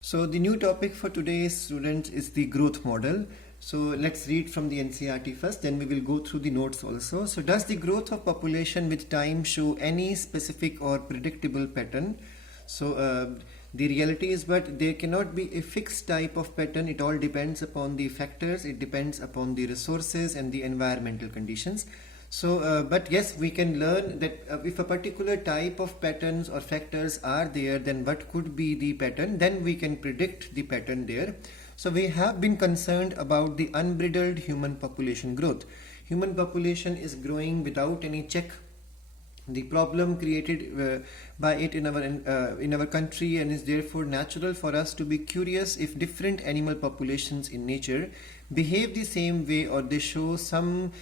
So the new topic for today's students is the growth model. So let's read from the NCERT first, then we will go through the notes also. So does the growth of population with time show any specific or predictable pattern? So the reality is, but there cannot be a fixed type of pattern. It all depends upon the factors, it depends upon the resources and the environmental conditions. So, but yes, we can learn that if a particular type of patterns or factors are there, then what could be the pattern? Then we can predict the pattern there. So we have been concerned about the unbridled human population growth. Human population is growing without any check. The problem created by it in our country, and is therefore natural for us to be curious if different animal populations in nature behave the same way, or they show some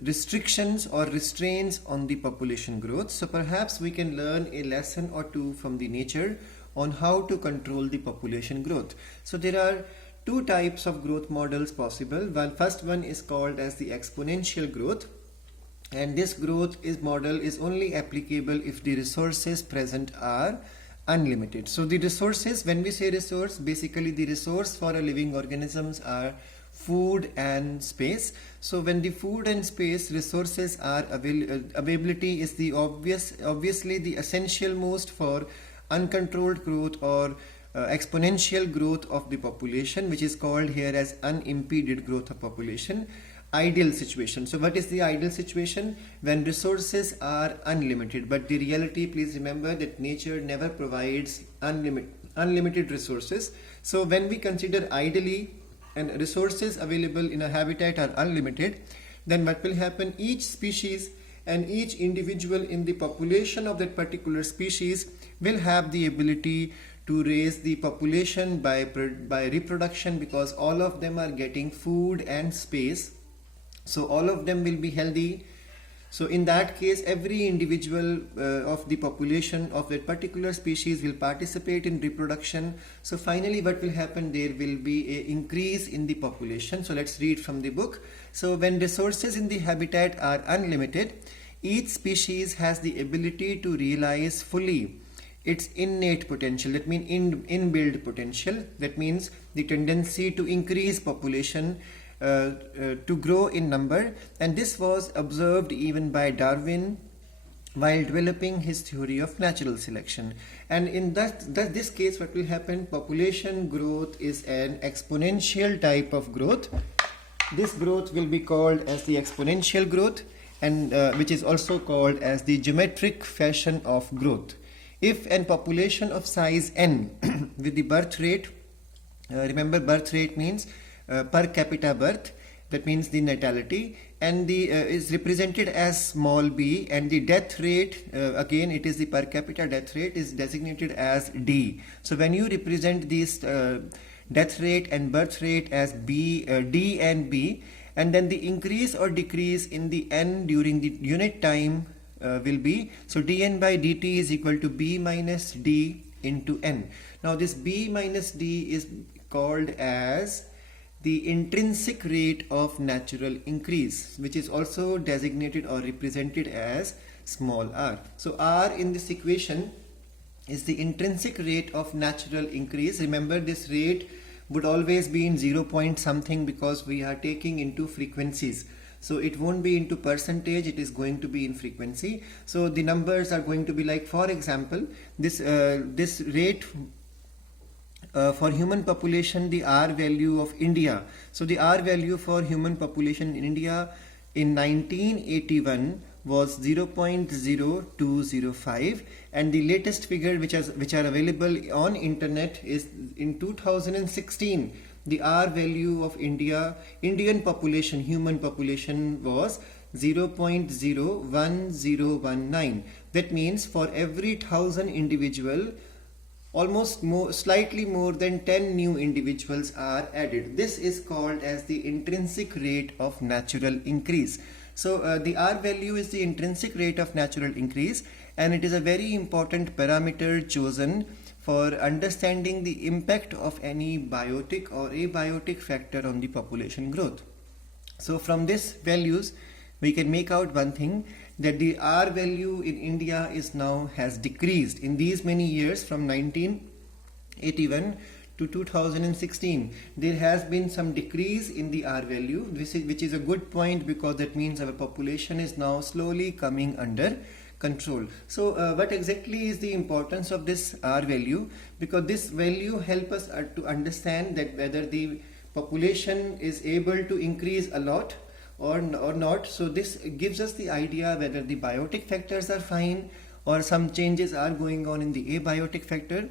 restrictions or restraints on the population growth. So perhaps we can learn a lesson or two from the nature on how to control the population growth. So there are two types of growth models possible. First one is called as the exponential growth, and this growth model is only applicable if the resources present are unlimited. So the resources, when we say resource, basically the resource for a living organisms are food and space. So when the food and space resources are availability is the obviously the essential most for uncontrolled growth or exponential growth of the population, which is called here as unimpeded growth of population. Ideal situation. So what is the ideal situation? When resources are unlimited, but the reality, please remember that nature never provides unlimited resources. So when we consider ideally and resources available in a habitat are unlimited, then what will happen? Each species and each individual in the population of that particular species will have the ability to raise the population by reproduction, because all of them are getting food and space. So all of them will be healthy. So in that case, every individual of the population of that particular species will participate in reproduction. So finally what will happen? There will be an increase in the population. So let's read from the book. So when resources in the habitat are unlimited, each species has the ability to realize fully its innate potential. That means inbuilt potential. That means the tendency to increase population, to grow in number, and this was observed even by Darwin while developing his theory of natural selection. And in this case, what will happen? Population growth is an exponential type of growth. This growth will be called as the exponential growth, and which is also called as the geometric fashion of growth. If an population of size n with the birth rate, remember birth rate means per capita birth, that means the natality, and the is represented as small b, and the death rate, again it is the per capita death rate, is designated as d. So when you represent this death rate and birth rate as b, d and b, and then the increase or decrease in the n during the unit time will be, so dn by dt is equal to b minus d into n. Now this b minus d is called as the intrinsic rate of natural increase, which is also designated or represented as small r. So r in this equation is the intrinsic rate of natural increase. Remember, this rate would always be in 0 point something, because we are taking into frequencies. So it won't be into percentage, it is going to be in frequency. So the numbers are going to be like, for example, this rate for human population, the R value of India. So the R value for human population in India in 1981 was 0.0205, and the latest figure which are available on internet is in 2016. The R value of Indian population, human population, was 0.01019. That means for every 1,000 individual, slightly more than 10 new individuals are added. This is called as the intrinsic rate of natural increase. So the R value is the intrinsic rate of natural increase, and it is a very important parameter chosen for understanding the impact of any biotic or abiotic factor on the population growth. So from these values we can make out one thing, that the R value in India has decreased in these many years from 19 81 to 2016, there has been some decrease in the R value, which is a good point, because that means our population is now slowly coming under control. So what exactly is the importance of this R value? Because this value helps us to understand that whether the population is able to increase a lot or not. So this gives us the idea whether the biotic factors are fine or some changes are going on in the abiotic factor.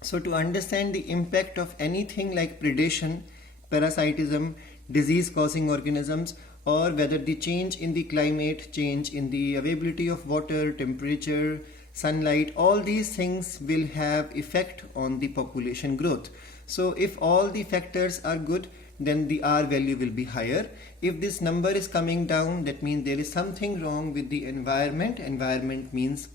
So to understand the impact of anything like predation, parasitism, disease causing organisms, or whether the change in the climate, change in the availability of water, temperature, sunlight, all these things will have effect on the population growth. So if all the factors are good, then the R value will be higher. If this number is coming down, that means there is something wrong with the environment. Environment means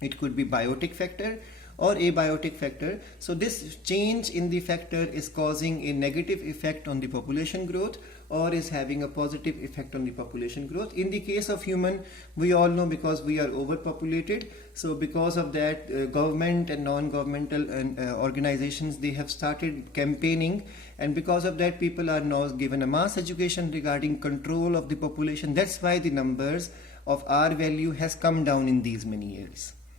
it could be biotic factor or abiotic factor. So this change in the factor is causing a negative effect on the population growth or is having a positive effect on the population growth. In the case of human, we all know, because we are overpopulated. So because of that, government and non-governmental organizations, they have started campaigning, and because of that, people are now given a mass education regarding control of the population. That's why the numbers of R value has come down in these many years.